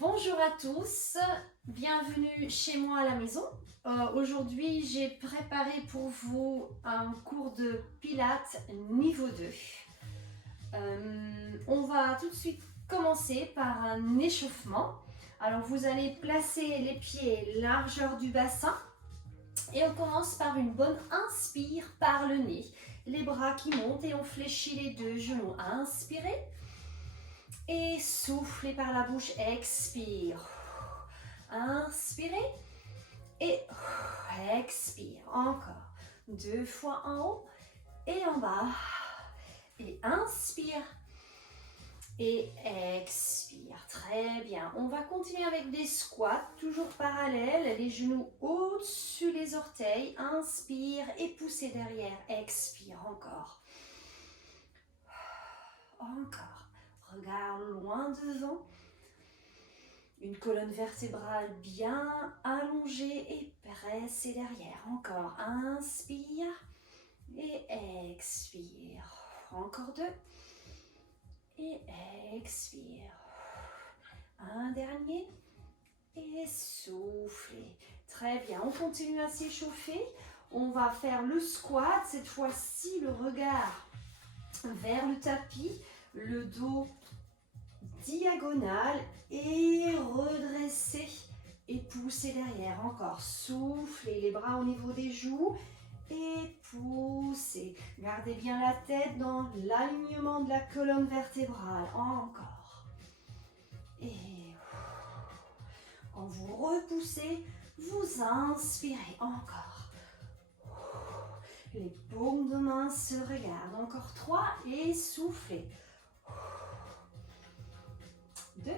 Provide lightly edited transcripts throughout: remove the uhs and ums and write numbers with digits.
Bonjour à tous, bienvenue chez moi à la maison. Aujourd'hui, j'ai préparé pour vous un cours de Pilates niveau 2. On va tout de suite commencer par un échauffement. Alors, vous allez placer les pieds largeur du bassin et on commence par une bonne inspire par le nez. Les bras qui montent et on fléchit les deux genoux. Inspirez. Et soufflez par la bouche, expire. Inspirez et expire. Encore. 2 fois en haut et en bas. Et inspire et expire. Très bien. On va continuer avec des squats, toujours parallèles. Les genoux au-dessus les orteils. Inspire et poussez derrière. Expire. Encore. Encore. Regarde loin devant. Une colonne vertébrale bien allongée et pressée derrière. Encore. Inspire et expire. Encore 2. Et expire. Un dernier. Et soufflez. Très bien. On continue à s'échauffer. On va faire le squat. Cette fois-ci, le regard vers le tapis. Le dos diagonale et redresser et pousser derrière. Encore. Soufflez les bras au niveau des joues et poussez. Gardez bien la tête dans l'alignement de la colonne vertébrale. Encore. Et quand vous repoussez, vous inspirez. Encore. Les paumes de main se regardent. Encore 3 et soufflez. 2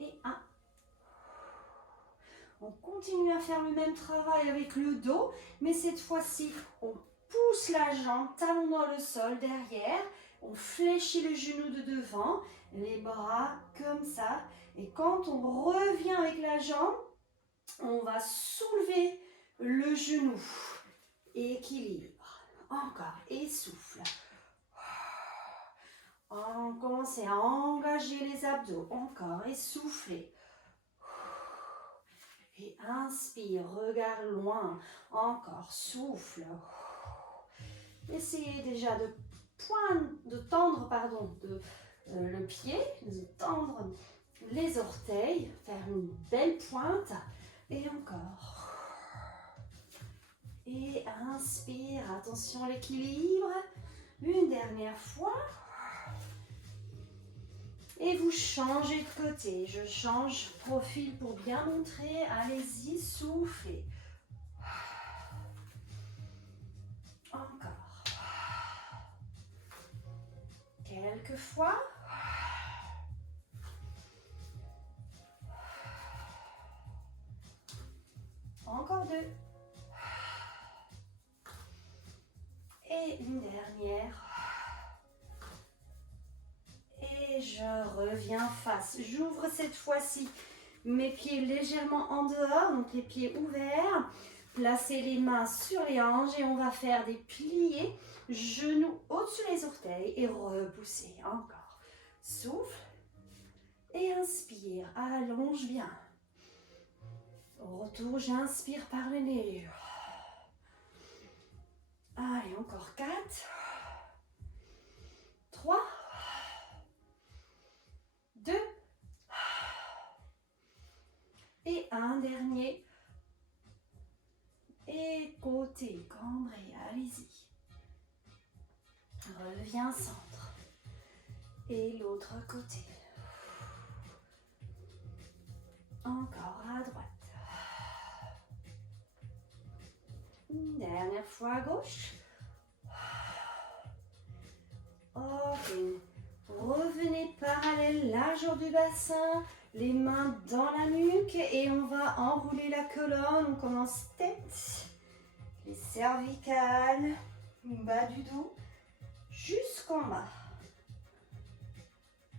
et 1. On continue à faire le même travail avec le dos, mais cette fois-ci, on pousse la jambe, talon dans le sol derrière, on fléchit le genou de devant, les bras comme ça, et quand on revient avec la jambe, on va soulever le genou. Équilibre. Encore, et souffle. Commencez à engager les abdos. Encore. Et soufflez. Et inspire. Regarde loin. Encore. Souffle. Essayez déjà de tendre le pied. De tendre les orteils. Faire une belle pointe. Et encore. Et inspire. Attention à l'équilibre. Une dernière fois. Et vous changez de côté. Je change profil pour bien montrer. Allez-y, soufflez. Encore. Quelques fois. Encore 2. Et une dernière. Et je reviens face. J'ouvre cette fois-ci mes pieds légèrement en dehors, donc les pieds ouverts. Placez les mains sur les hanches et on va faire des pliés, genoux au-dessus des orteils et repousser. Encore. Souffle et inspire. Allonge bien. Retour, j'inspire par le nez. Allez, encore 4, 3, 2 et un dernier. Et côté cambré, allez-y. Reviens centre. Et l'autre côté. Encore à droite. Une dernière fois à gauche. Ok. Revenez parallèle, largeur du bassin, les mains dans la nuque et on va enrouler la colonne. On commence tête, les cervicales, bas du dos, jusqu'en bas.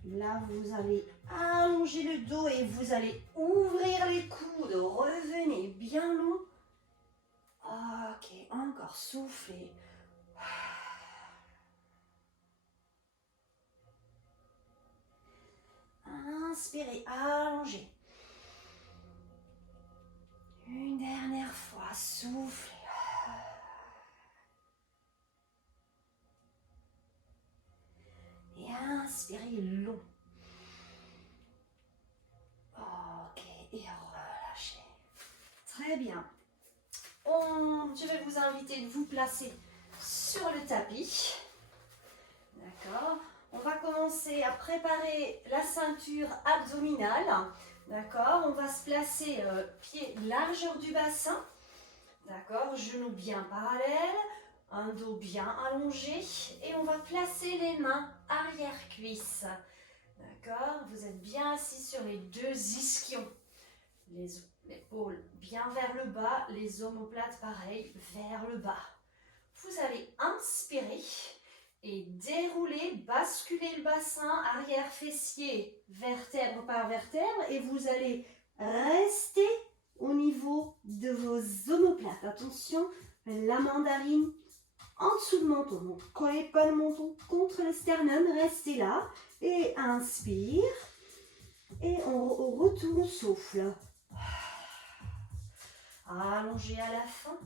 Là, vous allez allonger le dos et vous allez ouvrir les coudes. Revenez bien long. Ok, encore soufflez. inspirez, allongez. Une dernière fois, soufflez. Et inspirez long. Ok, et relâchez. Très bien. Je vais vous inviter de vous placer sur le tapis. D'accord. On va commencer à préparer la ceinture abdominale. D'accord. On va se placer pied largeur du bassin. D'accord. Genoux bien parallèles. Un dos bien allongé. Et on va placer les mains arrière-cuisses. D'accord. Vous êtes bien assis sur les deux ischions. L'épaule bien vers le bas. Les omoplates pareil vers le bas. Vous allez inspirer. Et déroulez, basculez le bassin, arrière fessier, vertèbre par vertèbre. Et vous allez rester au niveau de vos omoplates. Attention, la mandarine en dessous du menton. Donc, collez pas le menton contre le sternum. Restez là. Et inspire. Et on retourne, souffle. Allongez à la fin.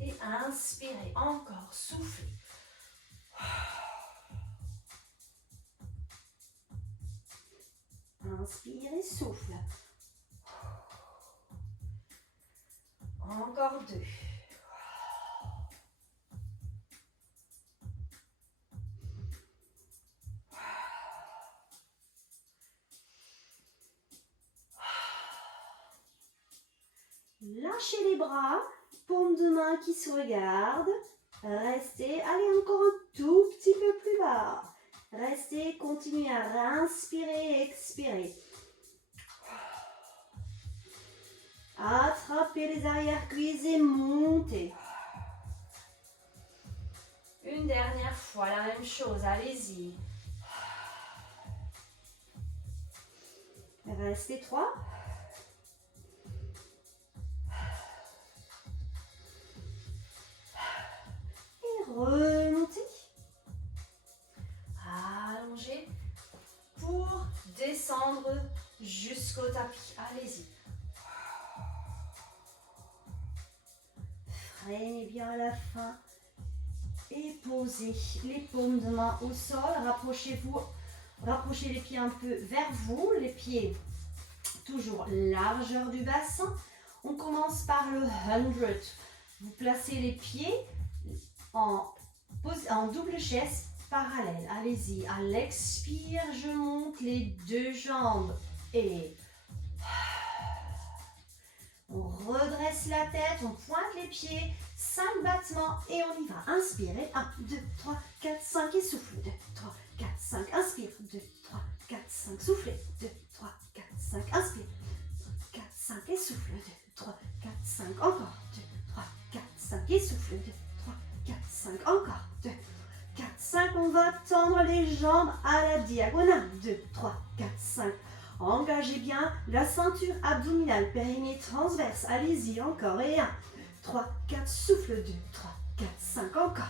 Et inspirez. Encore, soufflez. Inspirez, souffle. Encore deux. Lâchez les bras, paume de main qui se regarde. Restez, allez encore un tout petit peu plus bas. Restez, continuez à inspirer, expirer. Attrapez les arrière-cuisses et montez. Une dernière fois, la même chose, allez-y. Restez 3. Et remontez. Allongez pour descendre jusqu'au tapis. Allez-y. Freinez bien à la fin. Et posez les paumes de main au sol. Rapprochez-vous. Rapprochez les pieds un peu vers vous. Les pieds toujours largeur du bassin. On commence par le 100. Vous placez les pieds en double chaise parallèle. Allez-y. À l'expire, je monte les deux jambes. Et on redresse la tête. On pointe les pieds. 5 battements et on y va. Inspirez. 1, 2, 3, 4, 5 et souffle. 2, 3, 4, 5. Inspire. 2, 3, 4, 5. Soufflez. 2, 3, 4, 5. Inspire. 4, 5 et souffle. 2, 3, 4, 5. Encore. 2, 3, 4, 5 et souffle. 2, 3, 4, 5. Encore. 2, 4, 5. On va tendre les jambes à la diagonale. 2, 3, 4, 5. Engagez bien la ceinture abdominale. Périnée transverse. Allez-y. Encore. Et 1. 3, 4, souffle 2, 3, 4, 5, encore.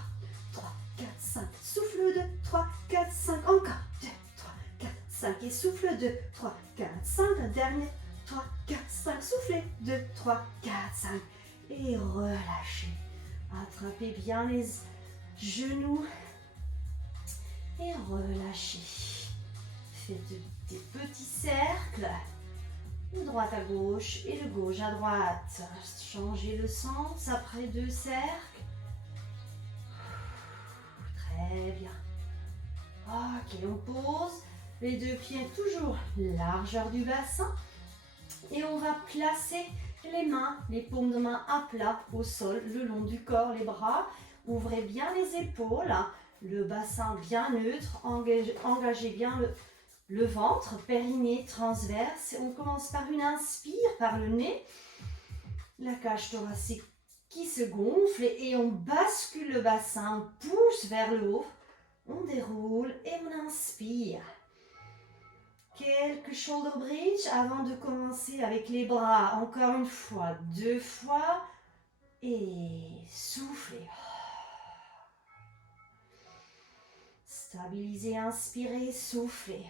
3, 4, 5, souffle 2, 3, 4, 5, encore. 2, 3, 4, 5 et souffle 2, 3, 4, 5. Dernier. 3, 4, 5, soufflez. 2, 3, 4, 5. Et relâchez. Attrapez bien les genoux. Et relâchez. Faites des petits cercles. De droite à gauche et de gauche à droite. Changez le sens après 2 cercles. Très bien. Ok, on pose. Les 2 pieds toujours largeur du bassin. Et on va placer les mains, les paumes de main à plat au sol, le long du corps, les bras. Ouvrez bien les épaules. Le bassin bien neutre. Engagez bien le ventre, périnée transverse. On commence par une inspire par le nez. La cage thoracique qui se gonfle et on bascule le bassin, on pousse vers le haut. On déroule et on inspire. Quelques shoulder bridge avant de commencer avec les bras. Encore une fois, 2 fois. Et soufflez. Stabilisez, inspirez, soufflez.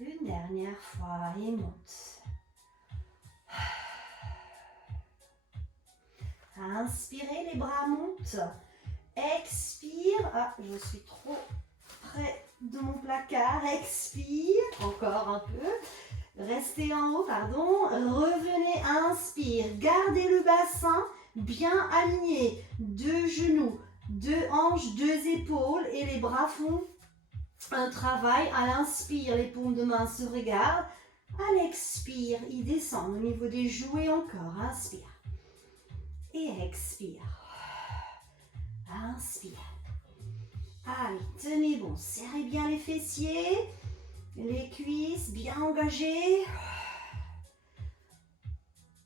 Une dernière fois et monte. Inspirez, les bras montent. Expire. Ah, je suis trop près de mon placard. Expire. Encore un peu. Restez en haut, pardon. Revenez, inspire. Gardez le bassin bien aligné. 2 genoux, 2 hanches, 2 épaules et les bras font un travail. À l'inspire, les paumes de main se regardent. À l'expire, ils descendent au niveau des joues et encore. Inspire. Et expire. Inspire. Allez, tenez bon. Serrez bien les fessiers. Les cuisses bien engagées.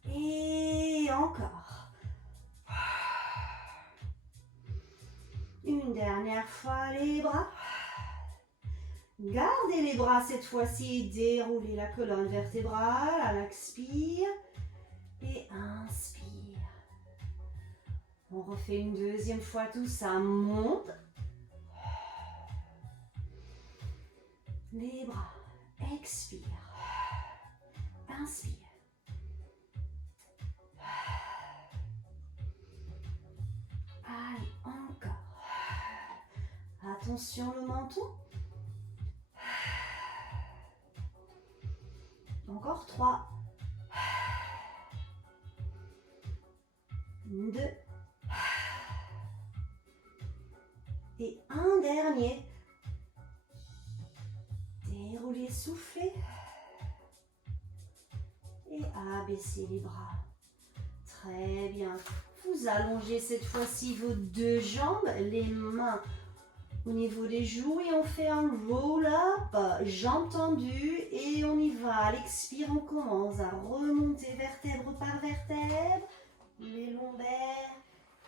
Et encore. Une dernière fois, les bras. Gardez les bras cette fois-ci. Déroulez la colonne vertébrale. À l'expire. Et inspire. On refait une deuxième fois tout ça. Monte. Les bras. Expire. Inspire. Allez, encore. Attention le menton. Encore 3. 2. Et un dernier. Déroulez, soufflez. Et abaissez les bras. Très bien. Vous allongez cette fois-ci vos 2 jambes, les mains au niveau des joues et on fait un roll-up, jambes tendues et on y va. À l'expire, on commence à remonter vertèbre par vertèbre, les lombaires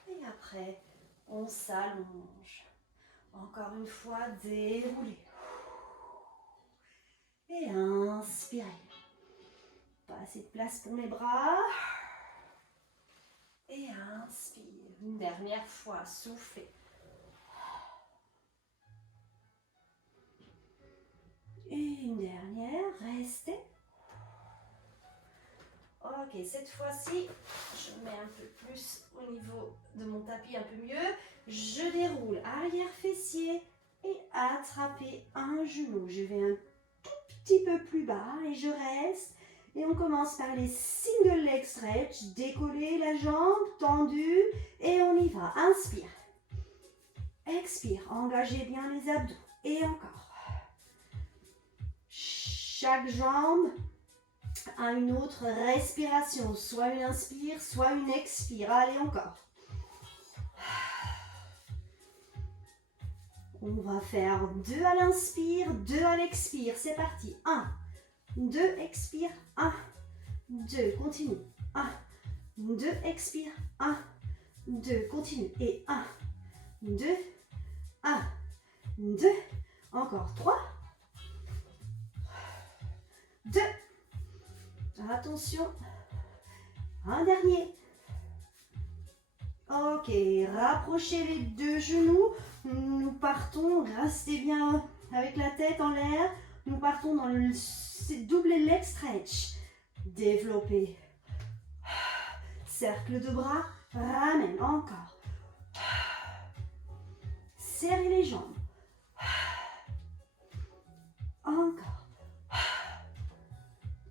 et après, on s'allonge. Encore une fois, déroulez. Et inspirez. Pas assez de place pour mes bras. Et inspire. Une dernière fois, soufflez. Et une dernière, restez. Ok, cette fois-ci, je mets un peu plus au niveau de mon tapis, un peu mieux. Je déroule arrière fessier et attrapez un genou. Je vais un tout petit peu plus bas et je reste. Et on commence par les single leg stretch. Décollez la jambe, tendue et on y va. Inspire. Expire. Engagez bien les abdos. Et encore. Chaque jambe a une autre respiration. Soit une inspire, soit une expire. Allez, encore. On va faire 2 à l'inspire, 2 à l'expire. C'est parti. 1, 2, expire. 1, 2, continue. 1, 2, expire. 1, 2, continue. Et 1, 2, 1, 2. Encore 3. 2. Attention. Un dernier. Ok, rapprochez les 2 genoux. Nous partons, restez bien avec la tête en l'air. Nous partons dans le double leg stretch. Développez. Cercle de bras, ramène encore. Serrez les jambes. Encore.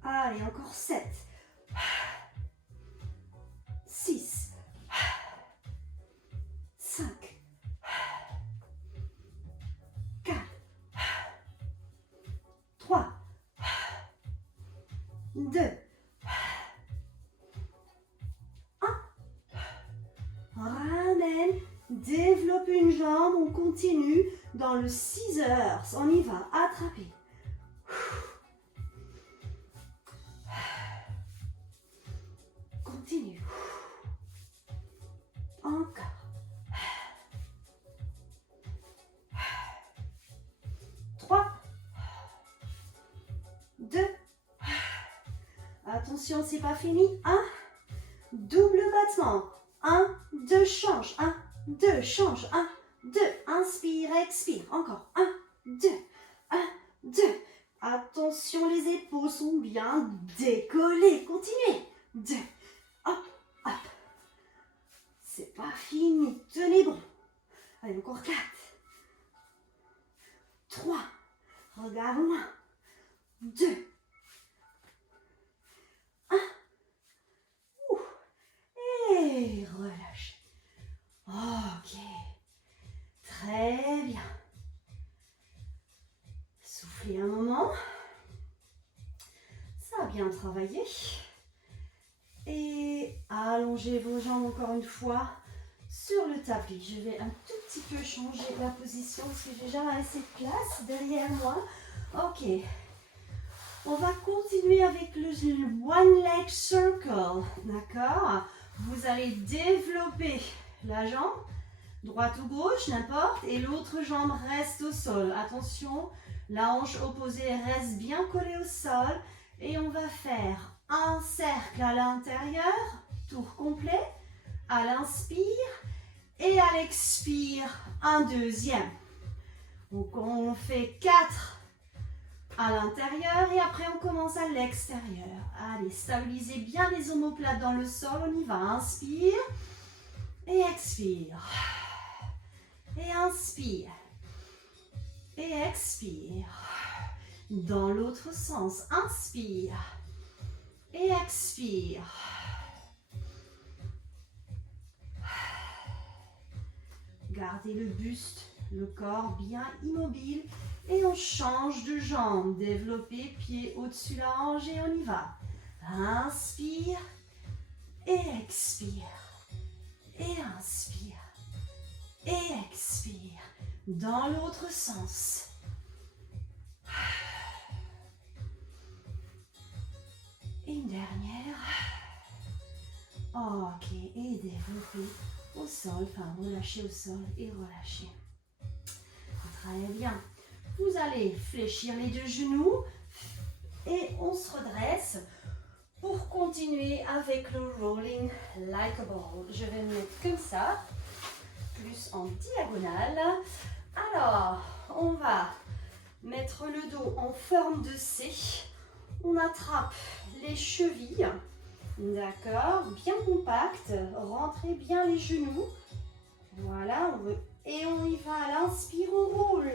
Allez, encore 7. 6. 5. 4. 3. 2. 1. Ramène. Développe une jambe. On continue dans le scissors. On y va. Attrapez. Continue. Encore. 3. 2. Attention, c'est pas fini. 1. Double battement. 1, 2, change. 1, 2, change. 1, 2. Inspire, expire. Encore. 1, 2. 1, 2. Attention, les épaules sont bien décollées. Continuez. 2, hop, hop. C'est pas fini. Tenez bon. Allez, encore 4. 3. Regarde loin. 2. 1. Et relâchez. Ok. Très bien. Soufflez un moment. Ça a bien travaillé. Et allongez vos jambes encore une fois sur le tapis. Je vais un tout petit peu changer la position parce que j'ai jamais assez de place derrière moi. Ok. On va continuer avec le one leg circle. D'accord? Vous allez développer la jambe, droite ou gauche, n'importe, et l'autre jambe reste au sol. Attention, la hanche opposée reste bien collée au sol. Et on va faire un cercle à l'intérieur, tour complet, à l'inspire, et à l'expire, un deuxième. Donc on fait 4 à l'intérieur et après on commence à l'extérieur. Allez, stabilisez bien les omoplates dans le sol, on y va. Inspire et expire. Et inspire. Et expire. Dans l'autre sens, inspire. Et expire. Gardez le buste, le corps bien immobile. Et on change de jambe. Développez, pied au-dessus de la hanche et on y va. Inspire et expire. Et inspire. Et expire. Dans l'autre sens. Une dernière. Ok, et développez au sol, enfin relâchez au sol et relâchez. Très bien. Vous allez fléchir les deux genoux et on se redresse pour continuer avec le rolling like a ball. Je vais me mettre comme ça, plus en diagonale. Alors, on va mettre le dos en forme de C. On attrape les chevilles, d'accord, bien compact, rentrez bien les genoux, voilà, et on y va, à l'inspire, on roule,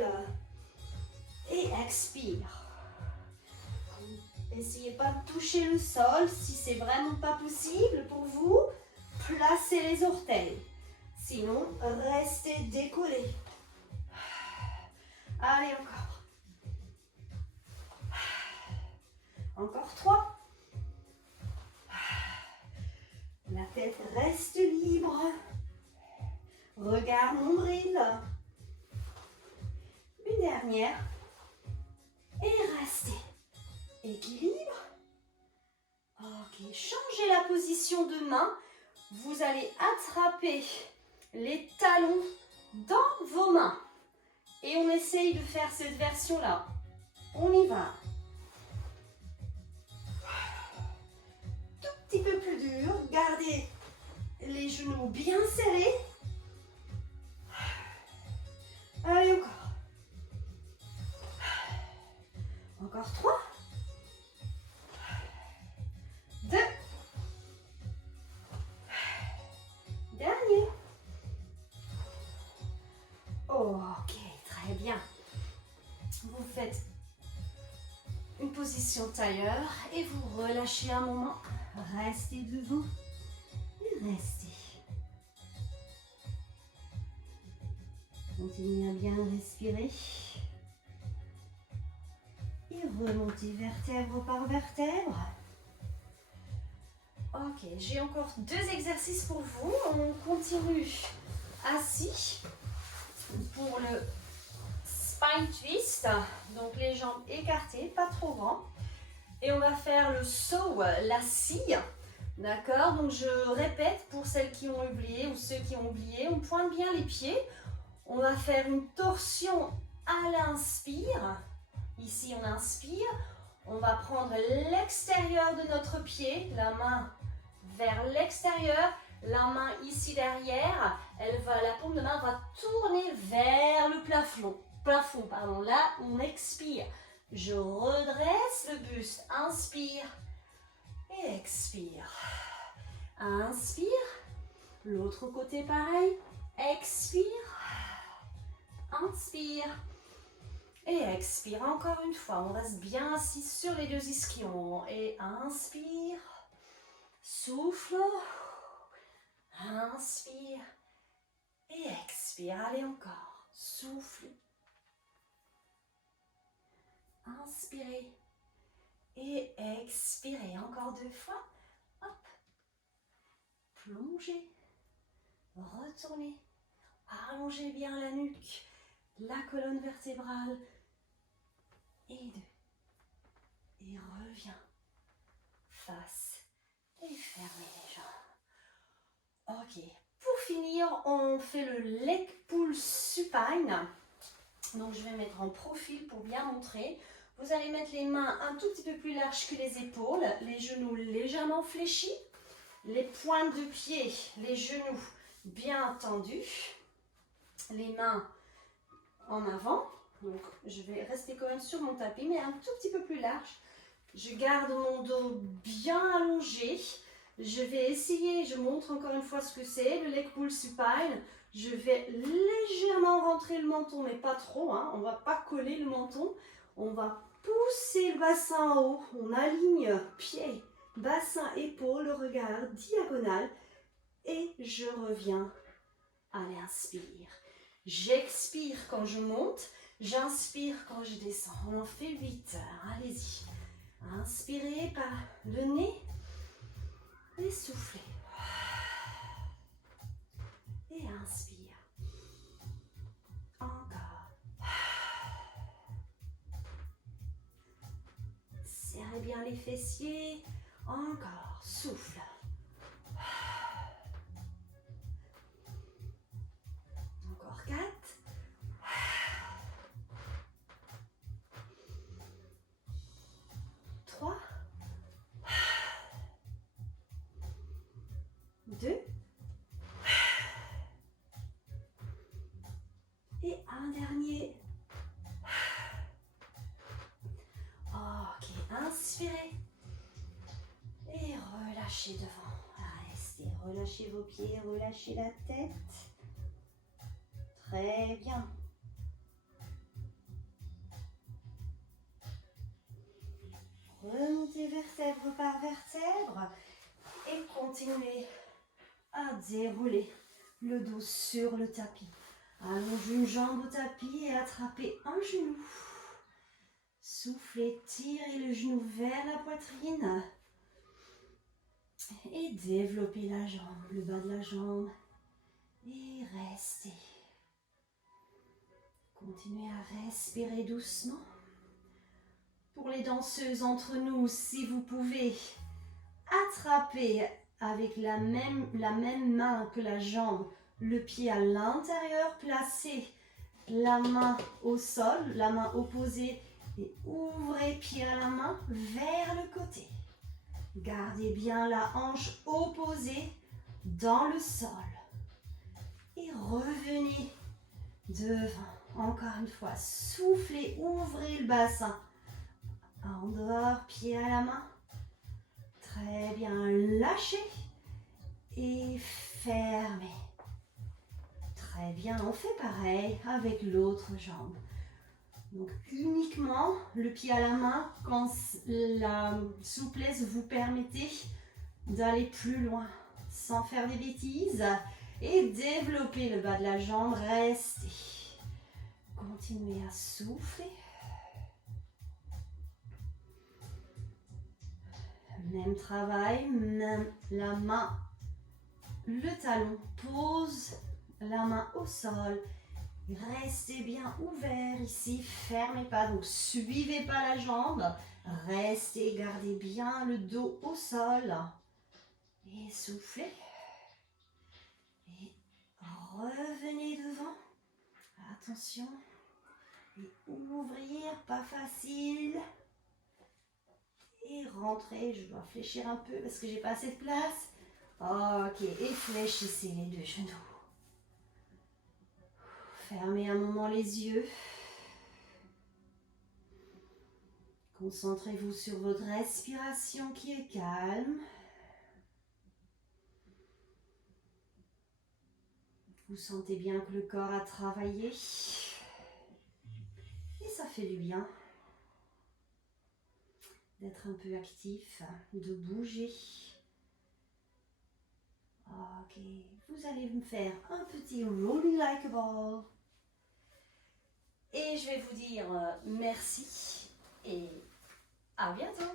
et expire. Essayez pas de toucher le sol, si c'est vraiment pas possible pour vous, placez les orteils, sinon restez décollés. Allez, encore. Encore 3. La tête reste libre. Regard nombril. Une dernière. Et restez. Équilibre. Ok, changez la position de main. Vous allez attraper les talons dans vos mains. Et on essaye de faire cette version-là. On y va. Petit peu plus dur, gardez les genoux bien serrés. Allez, encore. Encore 3. 2. Dernier. Ok, très bien. Vous faites une position tailleur et vous relâchez un moment. Restez devant et restez. Continuez à bien respirer. Et remontez vertèbre par vertèbre. Ok, j'ai encore 2 exercices pour vous. On continue assis pour le spine twist. Donc les jambes écartées, pas trop grand. Et on va faire le saut, la scie. D'accord? Donc je répète pour celles qui ont oublié ou ceux qui ont oublié. On pointe bien les pieds. On va faire une torsion à l'inspire. Ici on inspire. On va prendre l'extérieur de notre pied, la main vers l'extérieur, la main ici derrière. La paume de main va tourner vers le plafond. Là on expire. Je redresse le buste. Inspire et expire. Inspire. L'autre côté pareil. Expire. Inspire. Et expire. Encore une fois. On reste bien assis sur les deux ischions. Et inspire. Souffle. Inspire. Et expire. Allez encore. Souffle. Inspirez. Et expirez. Encore 2 fois. Hop. Plongez. Retournez. Allongez bien la nuque. La colonne vertébrale. Et 2. Et reviens. Face. Et fermez les jambes. Ok. Pour finir, on fait le leg pull supine. Donc je vais mettre en profil pour bien montrer. Vous allez mettre les mains un tout petit peu plus larges que les épaules, les genoux légèrement fléchis, les pointes de pied, les genoux bien tendus, les mains en avant. Donc je vais rester quand même sur mon tapis, mais un tout petit peu plus large. Je garde mon dos bien allongé. Je vais essayer, je montre encore une fois ce que c'est, le leg pull supine. Je vais légèrement rentrer le menton, mais pas trop, hein. On ne va pas coller le menton. On va pousser le bassin en haut. On aligne pied, bassin, épaule, regard diagonal. Et je reviens. Allez, inspire. J'expire quand je monte. J'inspire quand je descends. On en fait 8. Allez-y. Inspirez par le nez. Et soufflez. Et inspire. Encore. Serrez bien les fessiers. Encore. Souffle. Encore 4. 3. 2. Et un dernier. Ok, inspirez. Et relâchez devant. Restez, relâchez vos pieds, relâchez la tête. Très bien. Remontez vertèbre par vertèbre et continuez à dérouler le dos sur le tapis. Allongez une jambe au tapis et attrapez un genou. Soufflez, tirez le genou vers la poitrine. Et développez la jambe, le bas de la jambe. Et restez. Continuez à respirer doucement. Pour les danseuses entre nous, si vous pouvez attraper avec la même main que la jambe, le pied à l'intérieur, placez la main au sol, la main opposée et ouvrez pied à la main vers le côté. Gardez bien la hanche opposée dans le sol. Et revenez devant. Encore une fois, soufflez, ouvrez le bassin. En dehors, pied à la main. Très bien, lâchez et fermez. Très bien, on fait pareil avec l'autre jambe. Donc uniquement le pied à la main quand la souplesse vous permettez d'aller plus loin sans faire des bêtises et développer le bas de la jambe, restez. Continuez à souffler. Même travail, même la main, le talon, pose la main au sol. Restez bien ouvert ici, fermez pas, donc suivez pas la jambe. Restez, gardez bien le dos au sol. Et soufflez. Et revenez devant. Attention. Et ouvrir, pas facile. Et rentrez, je dois fléchir un peu parce que j'ai pas assez de place. Ok, et fléchissez les deux genoux. Fermez un moment les yeux. Concentrez-vous sur votre respiration qui est calme. Vous sentez bien que le corps a travaillé. Et ça fait du bien d'être un peu actif, de bouger. Ok, vous allez me faire un petit rolling like a ball. Et je vais vous dire merci et à bientôt.